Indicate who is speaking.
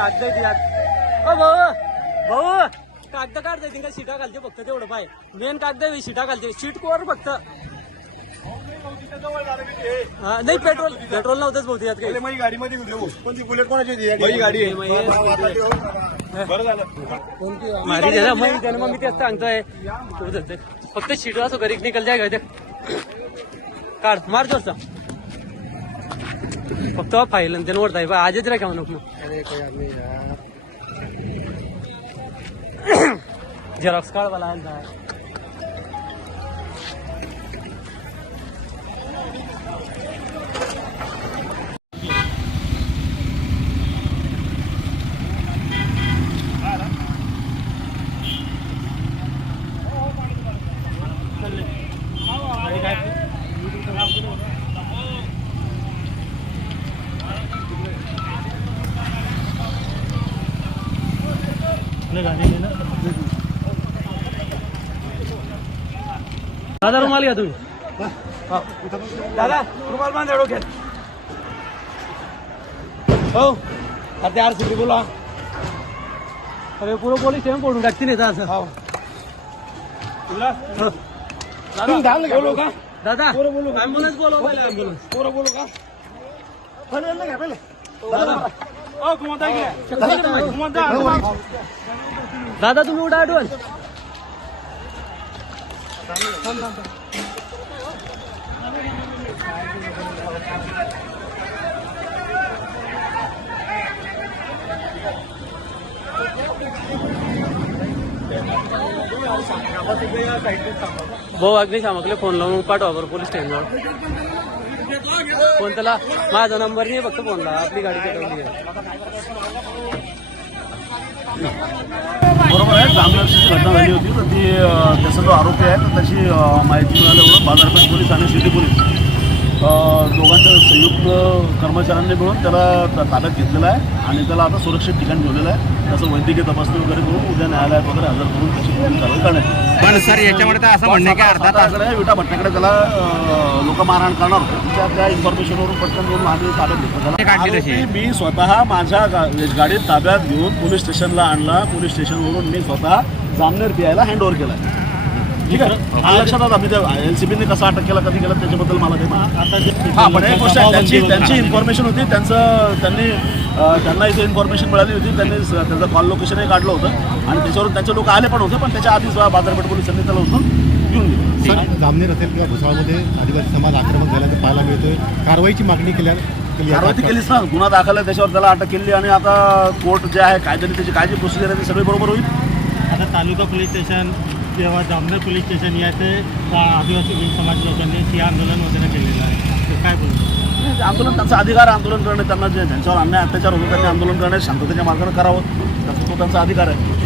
Speaker 1: कागद येतील ओ भाऊ भाऊ कागद काढता येतील शिटा घालते फक्त तेवढं पाय. मेन कागद शिटा घालते. शीट कोर फक्त. हा नाही पेट्रोल पेट्रोल नव्हतंच भाऊ त्यात काही.
Speaker 2: माझी गाडीमध्ये पण ती बुलेट कोणाची होती? गाडी? बरं झालं.
Speaker 1: मग मी तेच सांगतोय. फक्त शीट असो घरी निकल जाय काढ मार जोरचा. फक्त फाईल आणि त्यानं ओढताय बा आजच रे का नको झेरॉक्स काढ मला
Speaker 2: દાદા રૂમાલ હતું
Speaker 1: દાદા રૂમાલમાં દેડો કે હો અત્યાર સુધી બોલા હવે પૂરો પોલીસ એમ કોણ
Speaker 2: વ્યક્તિ
Speaker 1: ને
Speaker 2: તાસ હા
Speaker 1: દાદા ધામ લગે બોલો કા
Speaker 2: દાદા પૂરો બોલો એમ્બ્યુલન્સ બોલો પેલા
Speaker 1: दादा तुम्ही उडा आठवण भाऊ अग्निशामकले फोन लावून पाठवा बरं पोलीस स्टेशनवर. फोन त्याला माझा नंबर नाही फक्त फोन आपली गाडी पेटवली आहे.
Speaker 3: बरोबर आहे. जामनगरची घटना झाली होती. तर ती त्याचा जो आरोपी आहे तर त्याची माहिती मिळाल्यामुळं बाजारपेठ पोलीस आणि सिटी पोलीस दोघांच्या संयुक्त कर्मचाऱ्यांनी मिळून त्याला ताब्यात घेतलेला आहे आणि त्याला आता सुरक्षित ठिकाणी ठेवलेलं आहे. त्याचं वैद्यकीय तपासणी वगैरे करून उद्या न्यायालयात वगैरे हजर करून त्याची कारवाई करण्यात.
Speaker 4: पण सर याच्यामध्ये असं म्हणणं आहे की अर्धा
Speaker 3: तासाकडे विटा भट्ट्याकडे त्याला लोक मारहाण करणार होते. त्या त्या इन्फॉर्मेशनवरून पटकन घेऊन आम्ही ताब्यात घेतलं. मी स्वतः माझ्या गाडीत ताब्यात घेऊन पोलीस स्टेशनला आणला. पोलीस स्टेशनवरून मी स्वतः जामनेर पीआयला हँड ओव्हर केला ठीक आहे. हा. लक्षात आता मी त्या एलसीबीने कसा अटक केला कधी केला त्याच्याबद्दल मला ते हा पण एक गोष्ट आहे त्यांची त्यांची इन्फॉर्मेशन होती त्यांचं त्यांनी त्यांना इथे इन्फॉर्मेशन मिळाली होती त्यांनी स- त्याचं कॉल लोकेशनही काढलं होतं. आणि त्याच्यावरून त्यांचे लोक आले पण होते पण त्याच्या आधीच बाजारपेठ पोलिसांनी त्याला उचलून घेऊन गेले.
Speaker 5: सर जामनेर असेल किंवा भुसावळमध्ये आदिवासी समाज आक्रमक झाल्याचं पाहायला मिळतोय. कारवाईची मागणी केल्या केली
Speaker 3: कारवाई केलीच ना. गुन्हा दाखल आहे त्याच्यावर त्याला अटक केली आणि आता कोर्ट जे आहे कायद्याने त्याची काय जी प्रोसिजर आहे ती सगळी बरोबर होईल.
Speaker 6: आता तालुका पोलीस स्टेशन जेव्हा जामनेर पोलीस स्टेशन याचे त्या आदिवासी समाज लोकांनी ते आंदोलन वगैरे केलेलं आहे. तर काय बोलतो
Speaker 3: आंदोलन त्यांचा अधिकार आंदोलन करणे त्यांना जे ज्यांच्यावर अन्याय अत्याचार होतो त्यांनी आंदोलन करणे शांततेच्या मार्गाने करावं. त्याचा तो त्यांचा अधिकार आहे.